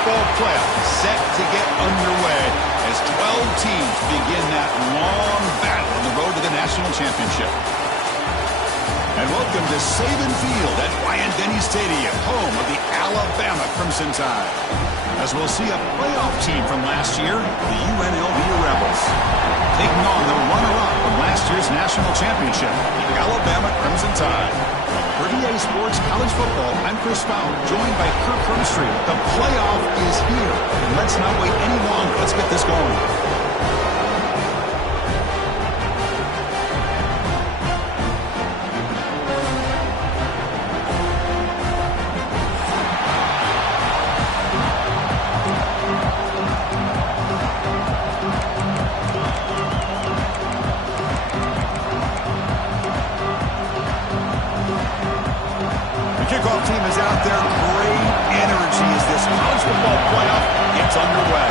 football playoff is set to get underway as 12 teams begin that long battle on the road to the national championship. And welcome to Saban Field at Bryant-Denny Stadium, home of the Alabama Crimson Tide. As we'll see a playoff team from last year, the UNLV Rebels, taking on the runner-up from last year's national championship, the Alabama Crimson Tide. For EA Sports College Football, I'm Chris Fowler, joined by Kirk Hermstreet. The playoff is here, and let's not wait any longer. Let's get this going. Kickoff team is out there. Great energy as this college football playoff gets underway.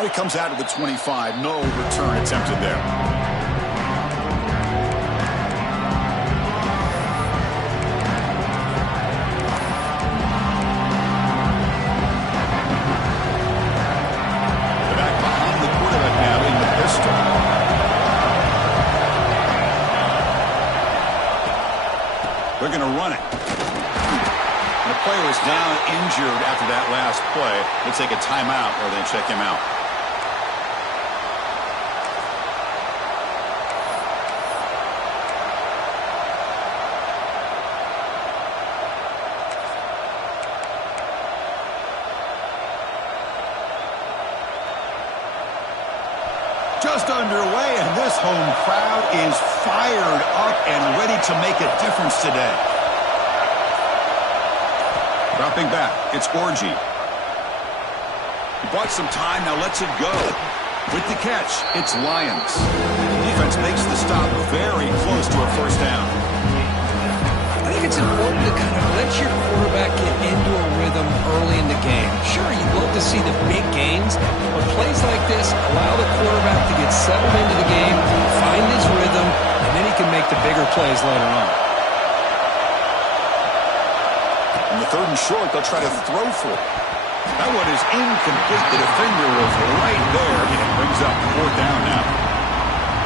And it comes out of the 25. No return attempted there. They're going to run it. And the player is down injured after that last play. They'll take a timeout or they check him out. Just underway, and this home crowd is fired up and ready to make a difference today. Dropping back, it's Orgy. He bought some time, now lets it go. With the catch, it's Lyons. The defense makes the stop very close to a first down. I think it's important to kind of let your quarterback get into a rhythm early in the game. Sure, you'd love to see the big gains, but plays like this allow the quarterback to get settled into the game, find his rhythm, and then he can make the bigger plays later on. On the third and short, they'll try to throw for it. That one is incomplete. The defender was right there, and it brings up fourth down now.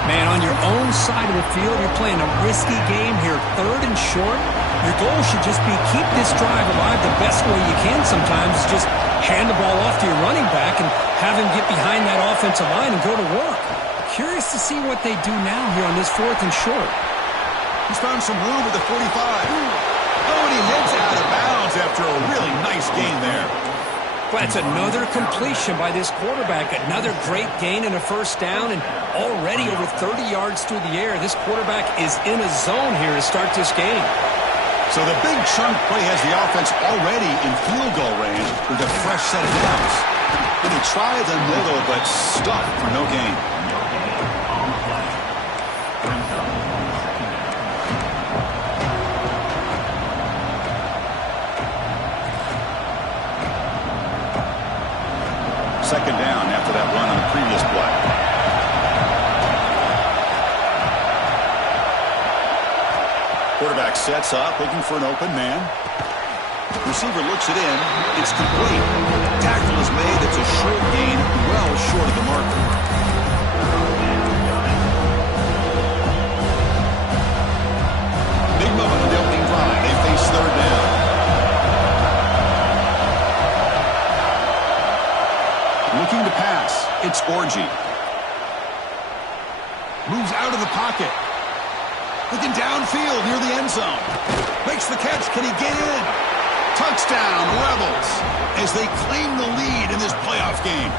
Man, on your own side of the field, you're playing a risky game here. Third and short, your goal should just be keep this drive alive the best way you can sometimes. Just hand the ball off to your running back and have him get behind that offensive line and go to work. Curious to see what they do now here on this fourth and short. He's found some room at the 45. Oh, and he heads out of bounds after a really nice gain there. Well, that's another completion by this quarterback. Another great gain and a first down, and already over 30 yards through the air. This quarterback is in a zone here to start this game. So the big chunk play has the offense already in field goal range with a fresh set of downs. And he tried the middle, but stuck for no gain. Second down after that run on the previous play. Quarterback sets up, looking for an open man. Receiver looks it in. It's complete. Tackle is made. It's a short gain, well short of the marker. Big moment on the opening drive. They face third down. Looking to pass. It's Orgy. Moves out of the pocket. Looking downfield near the end zone. Makes the catch. Can he get in? Touchdown, Rebels, as they claim the lead in this playoff game.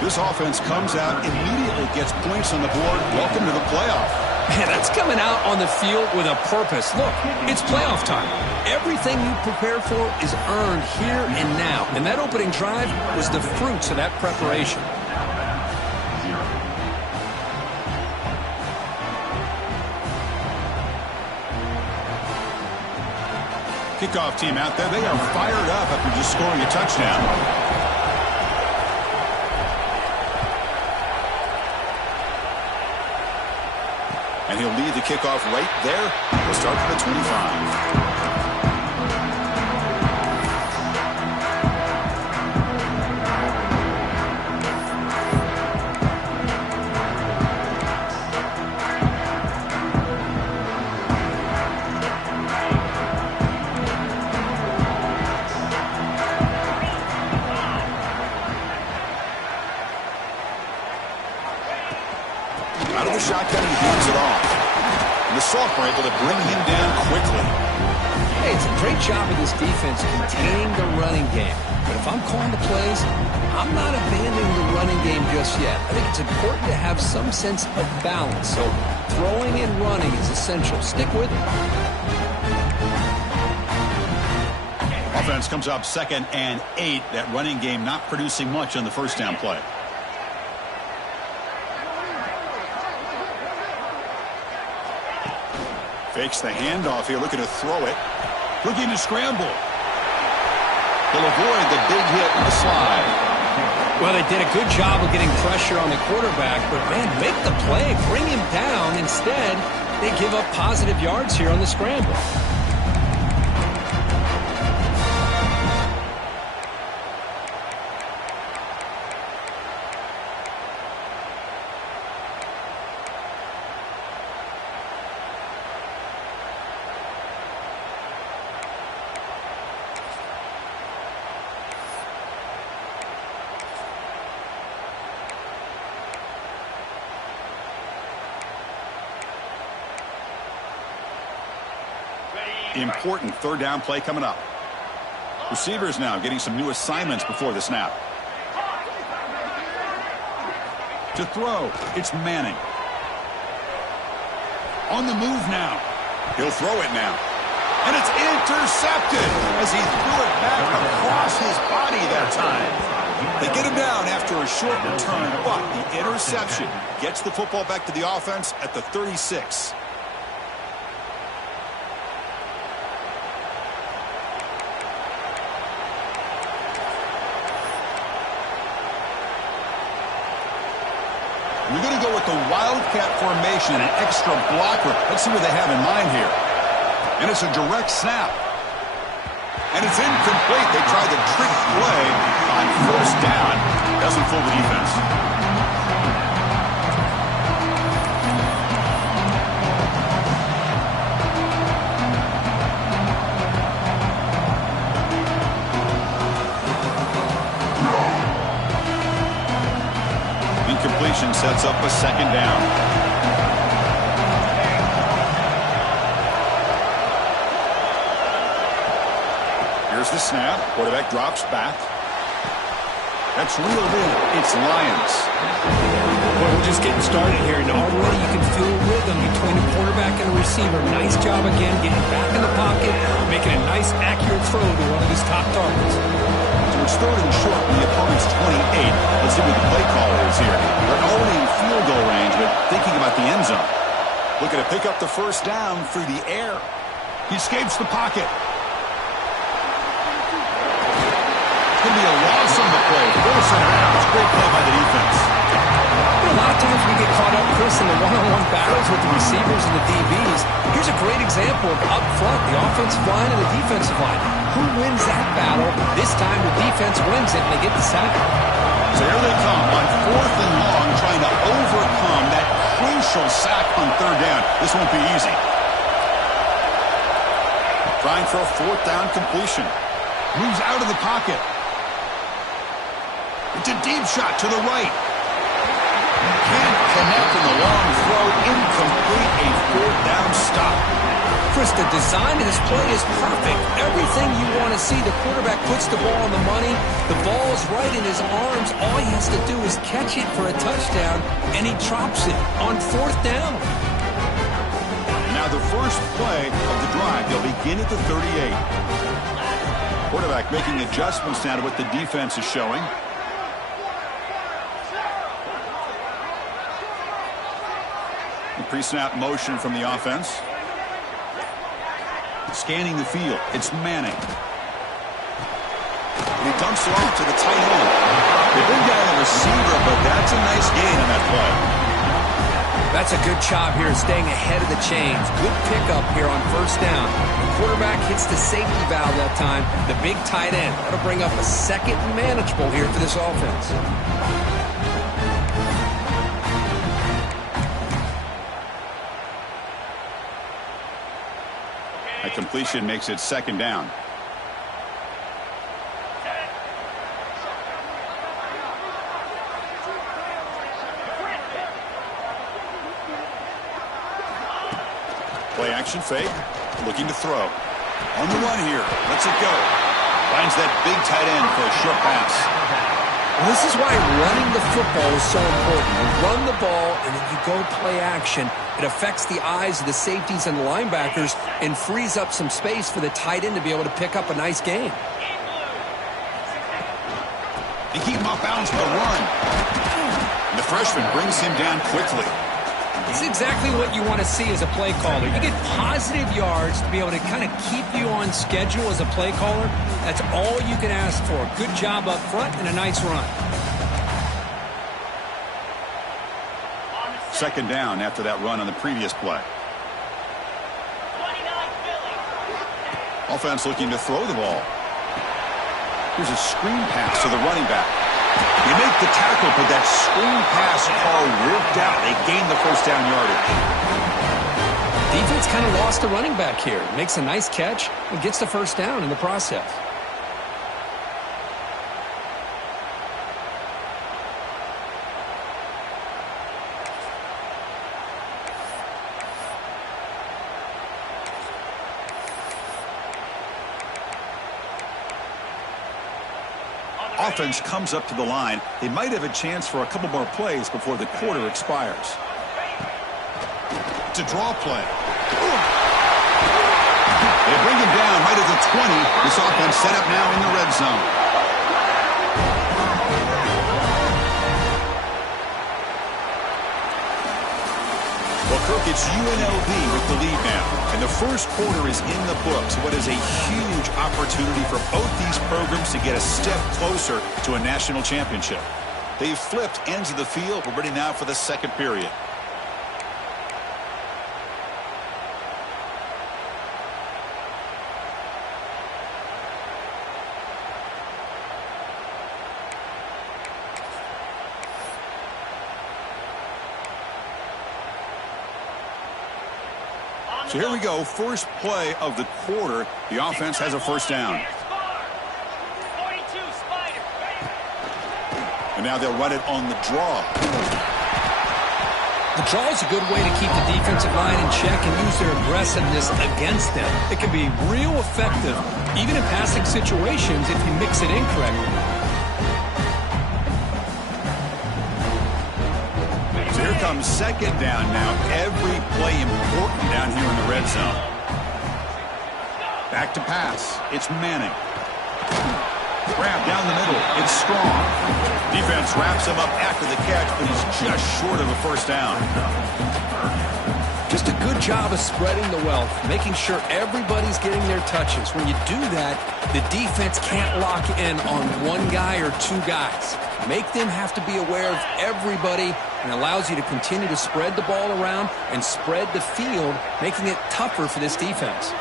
This offense comes out, immediately gets points on the board. Welcome to the playoff. Man, that's coming out on the field with a purpose. Look, it's playoff time. Everything you prepare for is earned here and now. And that opening drive was the fruits of that preparation. Kickoff team out there. They are fired up after just scoring a touchdown. And he'll lead the kickoff right there. He'll start at the 25. Out of the shotgun, he hands it off. And the Sophomore able to bring him down quickly. Hey, it's a great job of this defense containing the running game. But if I'm calling the plays, I'm not abandoning the running game just yet. I think it's important to have some sense of balance. So throwing and running is essential. Stick with it. Offense comes up 2nd and 8. That running game not producing much on the first down play. Fakes the handoff here, looking to throw it. Looking to scramble. He'll avoid the big hit and the slide. Well, they did a good job of getting pressure on the quarterback, but, man, make the play, bring him down. Instead, they give up positive yards here on the scramble. Important third down play coming up. Receivers now getting some new assignments before the snap. To throw, it's Manning. On the move now. He'll throw it now. And it's intercepted as he threw it back across his body that time. They get him down after a short return, but the interception gets the football back to the offense at the 36. We're going to go with the Wildcat formation, an extra blocker. Let's see what they have in mind here. And it's a direct snap. And it's incomplete. They tried the trick play on first down. Doesn't fool the defense. Incompletion sets up a second down. Here's the snap. Quarterback drops back. That's reeled in. It's Lions. Well, we're just getting started here, and already you can feel a rhythm between the quarterback and the receiver. Nice job again, getting back in the pocket, making a nice, accurate throw to one of his top targets. So it's third and short from the opponent's 28. Let's see what the play caller is here. They're already in field goal range, but thinking about the end zone. Looking to pick up the first down through the air. He escapes the pocket. It's going to be a loss on the play. Forcing it out. It's a great play by the defense. A lot of times we get caught up, Chris, in the one-on-one battles with the receivers and the DBs. Here's a great example of up front, the offensive line and the defensive line. Who wins that battle? This time the defense wins it, and they get the sack. So here they come on 4th and long, trying to overcome that crucial sack on third down. This won't be easy. Trying for a 4th down completion. Moves out of the pocket. It's a deep shot to the right. Can't connect in the long throw. Incomplete. A 4th down stop. Chris, the design of this play is perfect. Everything you want to see. The quarterback puts the ball on the money. The ball's right in his arms. All he has to do is catch it for a touchdown, and he drops it on 4th down. Now the first play of the drive, they'll begin at the 38. Quarterback making adjustments now to what the defense is showing. Pre-snap motion from the offense. Scanning the field. It's Manning. And he dumps it off to the tight end. They bring down the receiver, but that's a nice gain on that play. That's a good job here staying ahead of the chains. Good pickup here on first down. The quarterback hits the safety valve that time, the big tight end. That'll bring up a second and manageable here for this offense. A completion makes it second down. Play action fake. Looking to throw. On the run here. Lets it go. Finds that big tight end for a short pass. Well, this is why running the football is so important. You run the ball and then you go play action. It affects the eyes of the safeties and the linebackers and frees up some space for the tight end to be able to pick up a nice gain. They keep him off balance for the run. And the freshman brings him down quickly. It's exactly what you want to see as a play caller. You get positive yards to be able to kind of keep you on schedule as a play caller. That's all you can ask for. Good job up front and a nice run. Second down after that run on the previous play. Offense looking to throw the ball. Here's a screen pass to the running back. You make the tackle, but that screen pass call worked out. They gained the first down yardage. Defense kind of lost the running back here. Makes a nice catch and gets the first down in the process. Offense comes up to the line. They might have a chance for a couple more plays before the quarter expires. It's a draw play. They bring him down right at the 20. This offense set up now in the red zone. Well, Kirk, it's UNLV with the lead now. And the first quarter is in the books. What is a huge opportunity for both these programs to get a step closer to a national championship. They've flipped ends of the field. We're ready now for the second period. So here we go, first play of the quarter. The offense has a first down. And now they'll run it on the draw. The draw is a good way to keep the defensive line in check and use their aggressiveness against them. It can be real effective, even in passing situations, if you mix it in correctly. Here comes second down now. Every play important down here in the red zone. Back to pass. It's Manning. Grab down the middle. It's Strong. Defense wraps him up after the catch, but he's just short of a first down. Just a good job of spreading the wealth, making sure everybody's getting their touches. When you do that, the defense can't lock in on one guy or two guys. Make them have to be aware of everybody, and allows you to continue to spread the ball around and spread the field, making it tougher for this defense.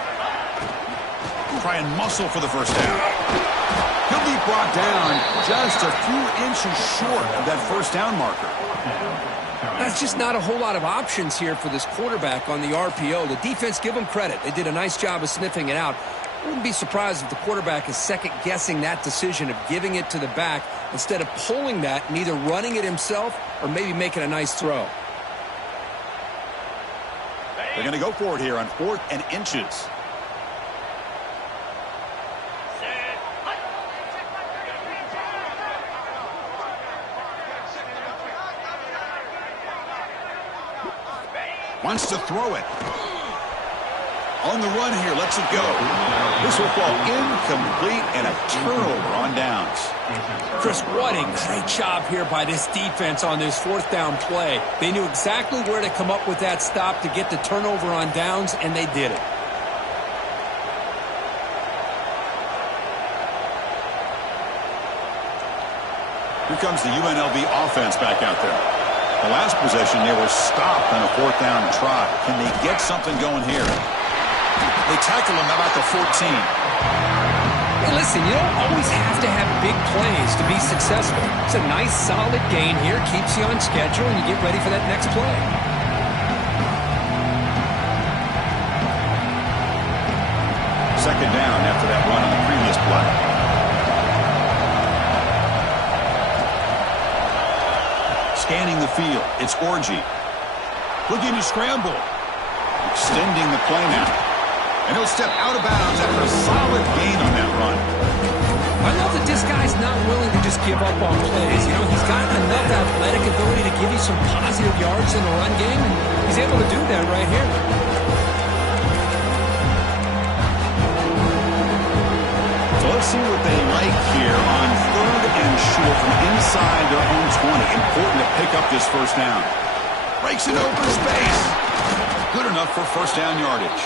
Try and muscle for the first down. He'll be brought down just a few inches short of that first down marker. That's just not a whole lot of options here for this quarterback on the RPO. The defense, give them credit. They did a nice job of sniffing it out. I wouldn't be surprised if the quarterback is second-guessing that decision of giving it to the back instead of pulling that and either running it himself or maybe making a nice throw. They're going to go for it here on 4th and inches. Wants to throw it. On the run here, lets it go. This will fall incomplete and a turnover on downs. Chris, what a great job here by this defense on this 4th down play. They knew exactly where to come up with that stop to get the turnover on downs, and they did it. Here comes the UNLV offense back out there. The last possession, they were stopped on a 4th down try. Can they get something going here? They tackle him about the 14. Hey, listen, you don't always have to have big plays to be successful. It's a nice, solid gain here. Keeps you on schedule, and you get ready for that next play. Second down after that run on the previous play. Scanning the field, it's Orgy. Looking to scramble. Extending the play now. And he'll step out of bounds after a solid gain on that run. I love that this guy's not willing to just give up on plays. You know, he's got enough athletic ability to give you some positive yards in the run game, and he's able to do that right here. So let's see what they like here on 3rd and short from inside their own 20. Important to pick up this first down. Breaks it open space. Good enough for first down yardage.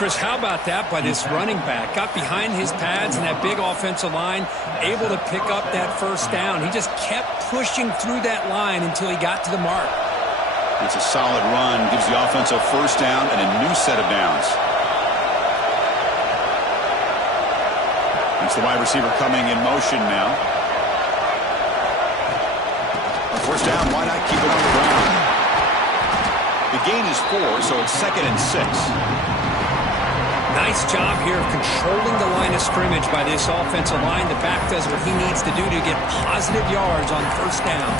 Chris, how about that by this running back? Got behind his pads and that big offensive line, able to pick up that first down. He just kept pushing through that line until he got to the mark. It's a solid run. Gives the offense a first down and a new set of downs. It's the wide receiver coming in motion now. First down, why not keep it on the ground? The gain is 4, so it's 2nd and 6. Nice job here of controlling the line of scrimmage by this offensive line. The back does what he needs to do to get positive yards on first down.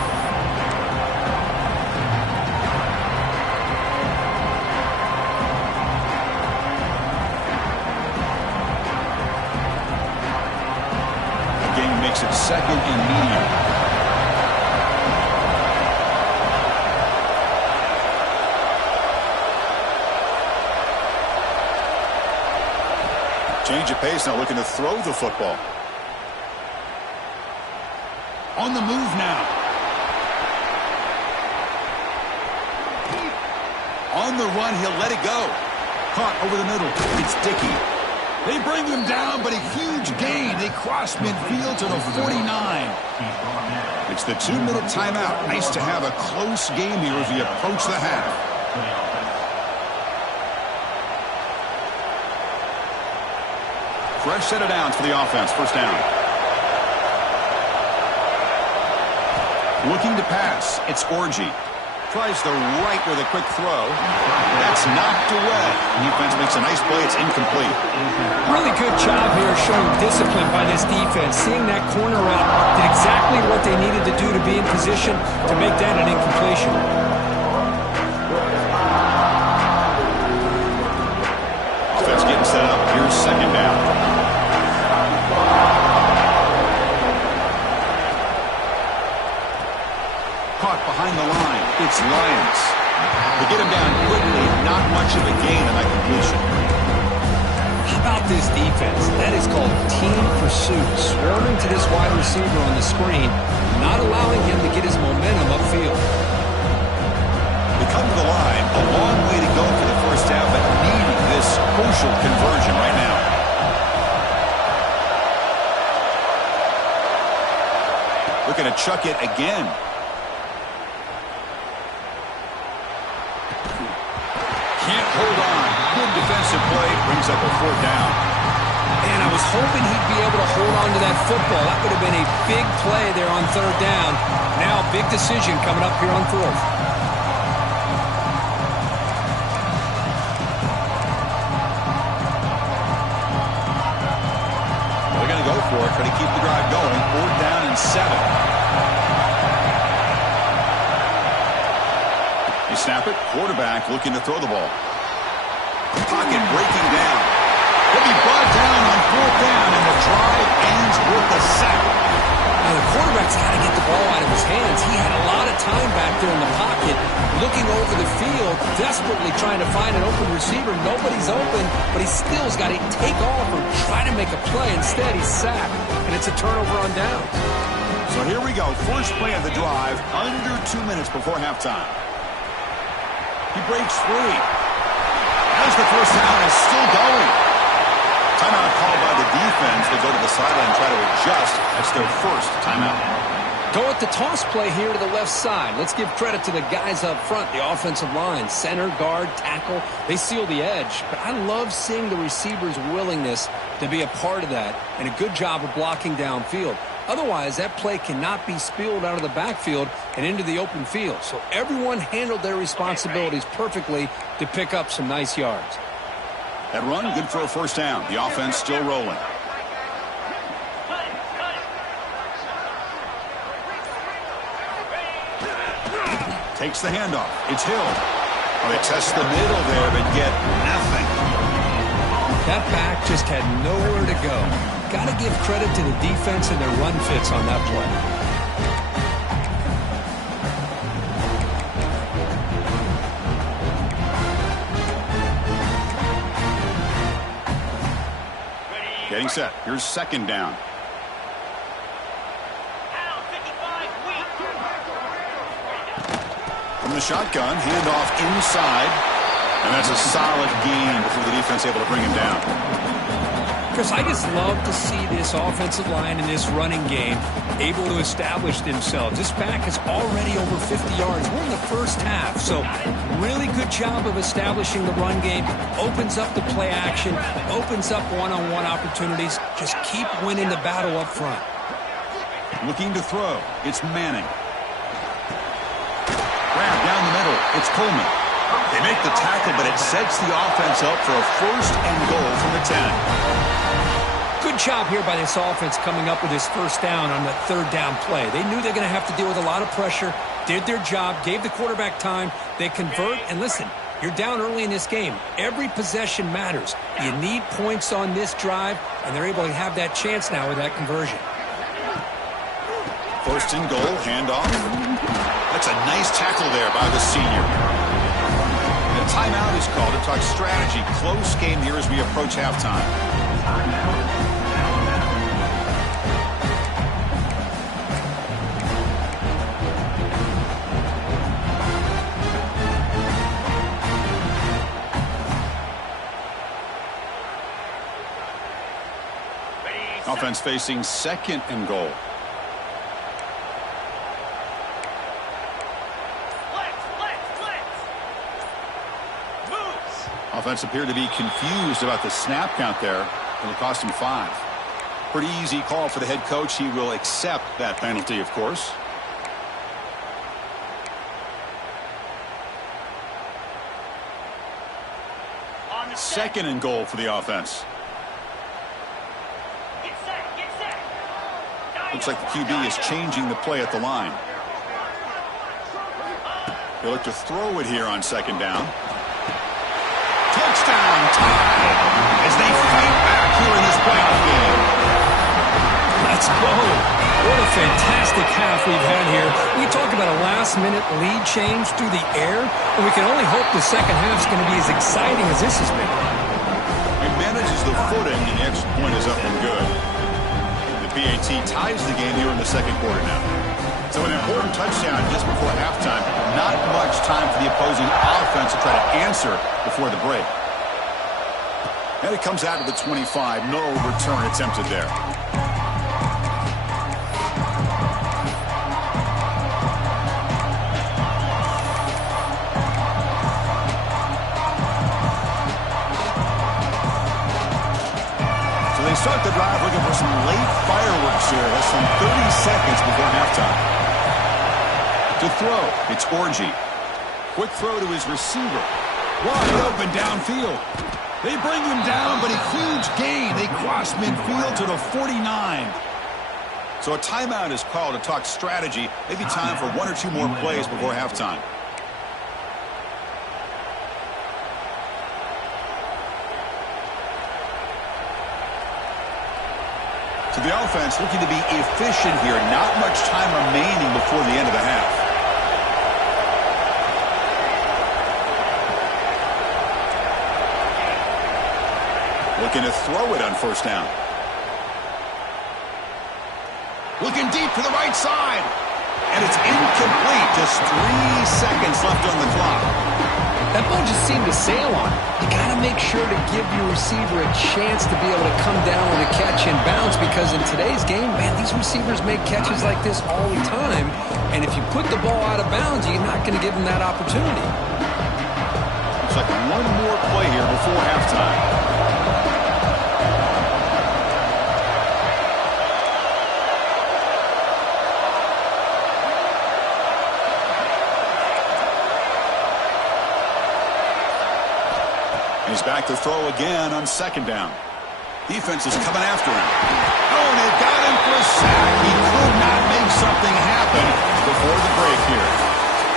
The game makes it 2nd and medium. Change of pace now, looking to throw the football. On the move now. On the run, he'll let it go. Caught over the middle. It's Dickey. They bring him down, but a huge gain. They cross midfield to the 49. It's the 2-minute timeout. Nice to have a close game here as we approach the half. Fresh set of downs for the offense. First down. Looking to pass. It's Orgy. Tries the right with a quick throw. That's knocked away. Defense makes a nice play. It's incomplete. Really good job here showing discipline by this defense. Seeing that corner route did exactly what they needed to do to be in position to make that an incompletion. Offense getting set up. Here's second down. Caught behind the line. It's Lyons. They get him down quickly. Not much of a gain on that completion. How about this defense? That is called team pursuit. Swarming to this wide receiver on the screen, not allowing him to get his momentum upfield. They come to the line. A long way to go for the first down, but needing this crucial conversion right now. Looking to chuck it again. Can't hold on. Good defensive play. Brings up a 4th down. And I was hoping he'd be able to hold on to that football. That would have been a big play there on 3rd down. Now big decision coming up here on 4th. They're going to go for it. Try to keep the drive going. 4th down and 7. They snap it. Quarterback looking to throw the ball. Pocket breaking down. He'll be brought down on 4th down, and the drive ends with a sack. Now the quarterback's got to get the ball out of his hands. He had a lot of time back there in the pocket, looking over the field, desperately trying to find an open receiver. Nobody's open, but he still's got to take off or try to make a play. Instead, he's sacked, and it's a turnover on downs. So here we go. First play of the drive, under 2 minutes before halftime. He breaks free. As the first down is still going. Timeout called by the defense. They go to the sideline and try to adjust. That's their first timeout. Go with the toss play here to the left side. Let's give credit to the guys up front, the offensive line, center, guard, tackle. They seal the edge. But I love seeing the receiver's willingness to be a part of that and a good job of blocking downfield. Otherwise, that play cannot be spilled out of the backfield and into the open field. So everyone handled their responsibilities perfectly to pick up some nice yards. That run, good for a first down. The offense still rolling. Takes the handoff. It's Hill. Well, they test the middle there, but get nothing. That back just had nowhere to go. Got to give credit to the defense and their run fits on that play. Getting set. Here's second down. From the shotgun, handoff inside. And that's a solid gain before the defense able to bring him down. Chris, I just love to see this offensive line in this running game able to establish themselves. This back is already over 50 yards. We're in the first half, so really good job of establishing the run game. Opens up the play action, opens up one-on-one opportunities. Just keep winning the battle up front. Looking to throw. It's Manning. Grab down the middle. It's Coleman. They make the tackle, but it sets the offense up for a first and goal from the 10. Good job here by this offense coming up with this first down on the third down play. They knew they're going to have to deal with a lot of pressure, did their job, gave the quarterback time. They convert, and listen, you're down early in this game. Every possession matters. You need points on this drive, and they're able to have that chance now with that conversion. First and goal, handoff. That's a nice tackle there by the senior. The timeout is called to talk strategy. Close game here as we approach halftime. Offense facing second and goal. Offense appeared to be confused about the snap count there. It'll cost him 5. Pretty easy call for the head coach. He will accept that penalty, of course. Second and goal for the offense. Looks like the QB is changing the play at the line. They look to throw it here on second down. Touchdown tie as they fight back here in this playoff game. Let's go. What a fantastic half we've had here. We talk about a last-minute lead change through the air, and we can only hope the second half is going to be as exciting as this has been. He manages the footing, and the extra point is up and good. The PAT ties the game here in the second quarter now. So an important touchdown just before halftime. Not much time for the opposing offense to try to answer before the break. And it comes out to the 25. No return attempted there. So they start the drive looking for some late fireworks here. Less than 30 seconds before halftime. To throw, it's Orgy. Quick throw to his receiver. Wide open downfield. They bring him down, but a huge gain. They cross midfield to the 49. So a timeout is called to talk strategy. Maybe time for 1 or 2 more plays before halftime. So the offense looking to be efficient here. Not much time remaining before the end of the half. Looking to throw it on first down. Looking deep to the right side. And it's incomplete. Just 3 seconds left on the clock. That ball just seemed to sail on it. You got to make sure to give your receiver a chance to be able to come down with a catch and bounce, because in today's game, man, these receivers make catches like this all the time. And if you put the ball out of bounds, you're not going to give them that opportunity. It's like one more play here before halftime. He's back to throw again on second down. Defense is coming after him. Oh, and they got him for a sack. He could not make something happen before the break here.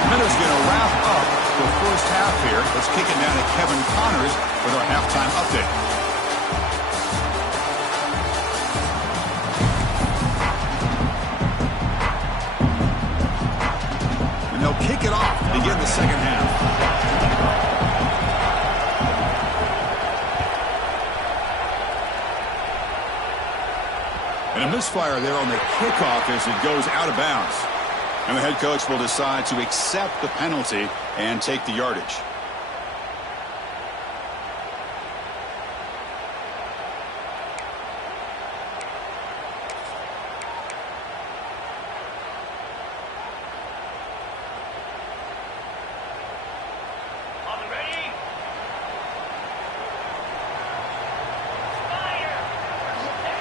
Minutes going to wrap up the first half here. Let's kick it down to Kevin Connors with our halftime update. And they'll kick it off to begin the second half. And a misfire there on the kickoff as it goes out of bounds. And the head coach will decide to accept the penalty and take the yardage.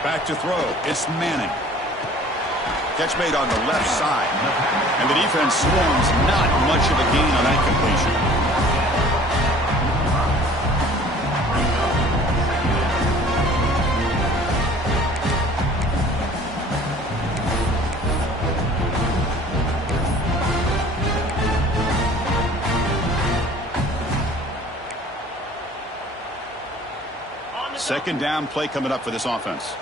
Back to throw. It's Manning. Catch made on the left side. And the defense swarms. Not much of a gain on that completion. Second down play coming up for this offense.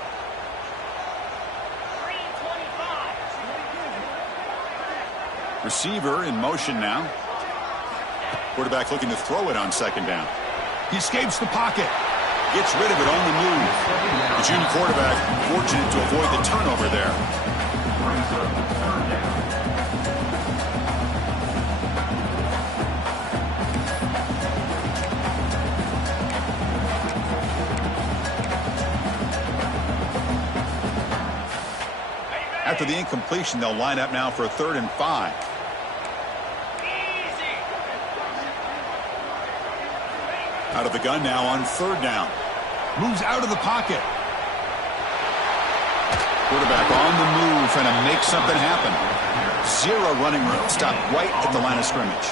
Receiver in motion now. Quarterback looking to throw it on second down. He escapes the pocket. Gets rid of it on the move. The junior quarterback fortunate to avoid the turnover there. After the incompletion, they'll line up now for a 3rd and 5. Out of the gun now on 3rd down. Moves out of the pocket. Quarterback on the move, trying to make something happen. 0 running room. Stopped right at the line of scrimmage.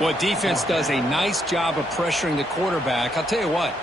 Well, defense does a nice job of pressuring the quarterback. I'll tell you what,